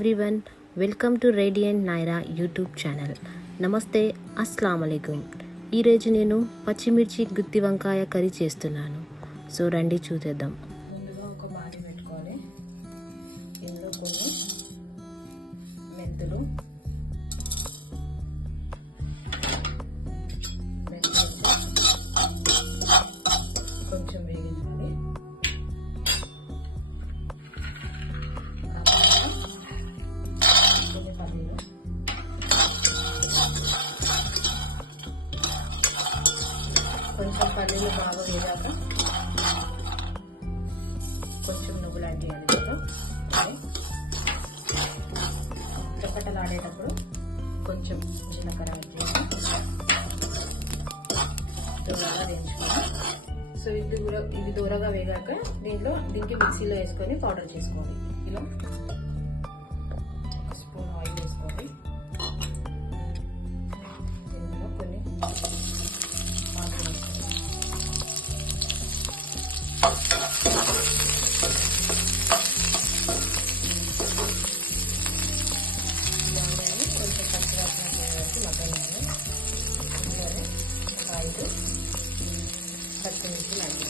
everyone, welcome to Radiant Naira YouTube channel. నమస్తే, అస్సలాము అలైకుం. ఈరోజు నేను పచ్చిమిర్చి గుత్తి వంకాయ కర్రీ చేస్తున్నాను. సో రండి చూసేద్దాం. ముందుగా ఒక బాండి పెట్టుకోవాలి. ఇందులో కొన్ని మెంతులు, కొంచెం వేగించాలి. కొన్ని పల్లీలు, కొంచెం పల్లీలు బాగా వేగాక కొంచెం నువ్వులు యాడ్ చేయాలి. దీంట్లో చక్కటలాడేటప్పుడు కొంచెం జీలకర్ర యాడ్ చేయాలి. దూరగా వేయించుకోవాలి. సో ఇది దూరగా వేగాక దీనికి మిక్సీలో వేసుకొని పౌడర్ చేసుకోవాలి. ఇలా ఒక స్పూన్ ఆయిల్ వేసుకోవాలి. దీనిలో కొన్ని ఆకులు వేసుకోవాలి. కొంచెం పచ్చివాసన వరకు మగ్గనివ్వాలి. ఇందులోనే ఒక 5 పచ్చిమిర్చి లాంటివి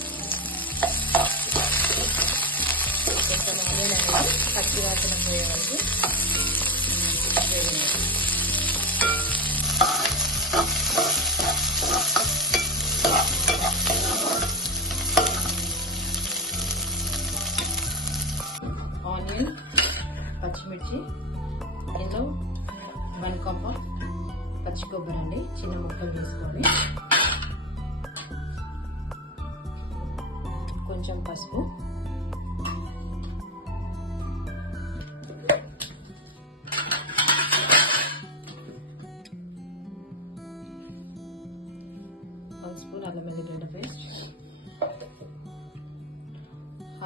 కొంచెం ఆనియన్ అనేది పచ్చివాసన పోయే వరకు వేగనివ్వాలి. ఆనియన్, పచ్చిమిర్చి, ఇందులో 1 కప్ పచ్చి కొబ్బరి అండి, చిన్న ముక్కలు వేసుకోవాలి. కొంచెం పసుపు, ఒక స్పూన్ అల్లం వెల్లుల్లి పేస్ట్,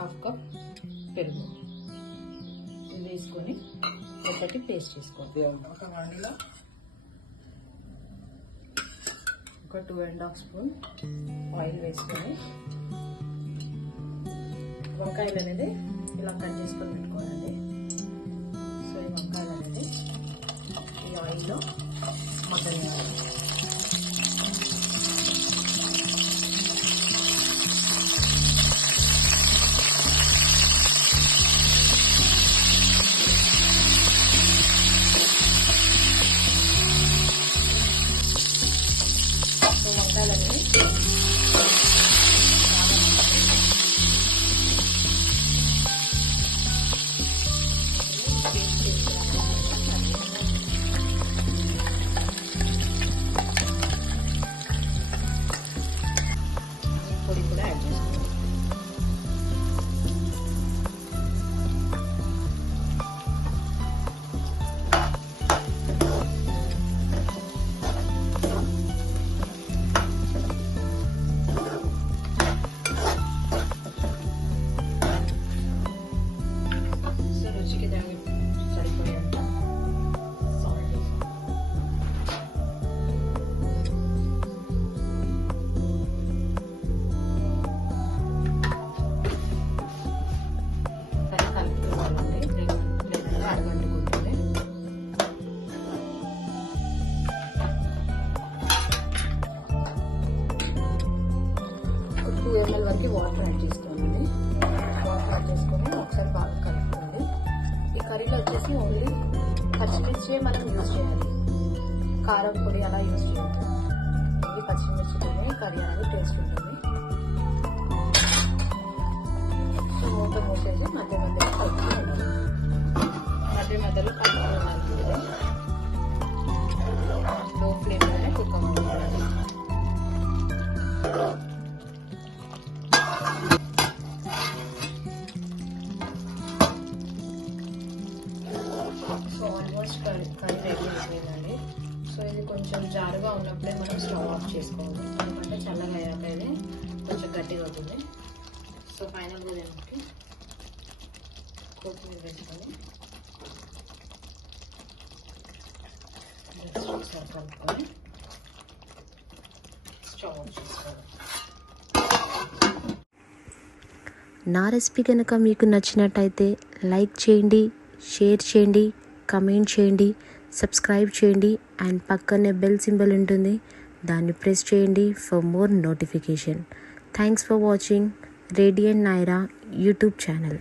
1/2 కప్ పెరుగు ఇది వేసుకొని ఒకటి పేస్ట్ చేసుకోండి. ఒక వాడిలో ఒక 2.5 స్పూన్ ఆయిల్ వేసుకొని వంకాయలు అనేది ఇలా కట్ చేసుకొని పెట్టుకోవాలండి. సో ఈ వంకాయలు అనేది ఈ ఆయిల్లో మగ్గనివ్వాలి. సో వంకాయలు అనేది పొడి కూడా యాడ్ చేసుకోవాలి. సో రుచికి సరిపోయేంత సాల్ట్ వేసుకోవాలి. కలుపుకోవాలండి, లేదంటే అడగంటుకుంటుంది. ఒక 2 ml వరకు వాటర్ యాడ్ చేసుకోవాలండి. వాటర్ యాడ్ చేసుకొని ఒకసారి బాగా కలుపుకోండి. ఈ కర్రీలో వచ్చేసి ఓన్లీ పచ్చిమిర్చి మనం యూజ్ చేయాలి, కారం పొడి అలా యూజ్ చేయాలి. ఇది పచ్చిమిర్చితోనే కర్రీ అనేది టేస్ట్ ఉంటుంది. సో మూత మూసేసి మధ్య మధ్యలో కలుపుతూ ఉండాలి. మధ్య మధ్యలో కలుపుతూ ఉండాలి. లో ఫ్లేమ్లోనే కుక్ అవ్వాలి. సో ఆల్మోస్ట్ కర్రీ రెడీ అయిపోయిందండి. సో ఇది కొంచెం జారుగా ఉన్నప్పుడే మనం స్టవ్ ఆఫ్ చేసుకోవాలి, ఎందుకంటే చల్లగా అయ్యాక ఇది కొంచెం గట్టిగా అవుతుంది. సో ఫైనల్గా దీనికి కొత్తిమీర వేసుకొని ఒకసారి కలుపుకొని స్టవ్ ఆఫ్ చేసుకోవాలి. నా రెసిపీ కనుక మీకు నచ్చినట్టయితే లైక్ చేయండి, షేర్ చేయండి, కమెంట్ చేయండి, సబ్స్క్రైబ్ చేయండి అండ్ పక్కనే బెల్ సింబల్ ఉంటుంది, దాన్ని ప్రెస్ చేయండి for more notification. Thanks for watching radiant Naira YouTube channel.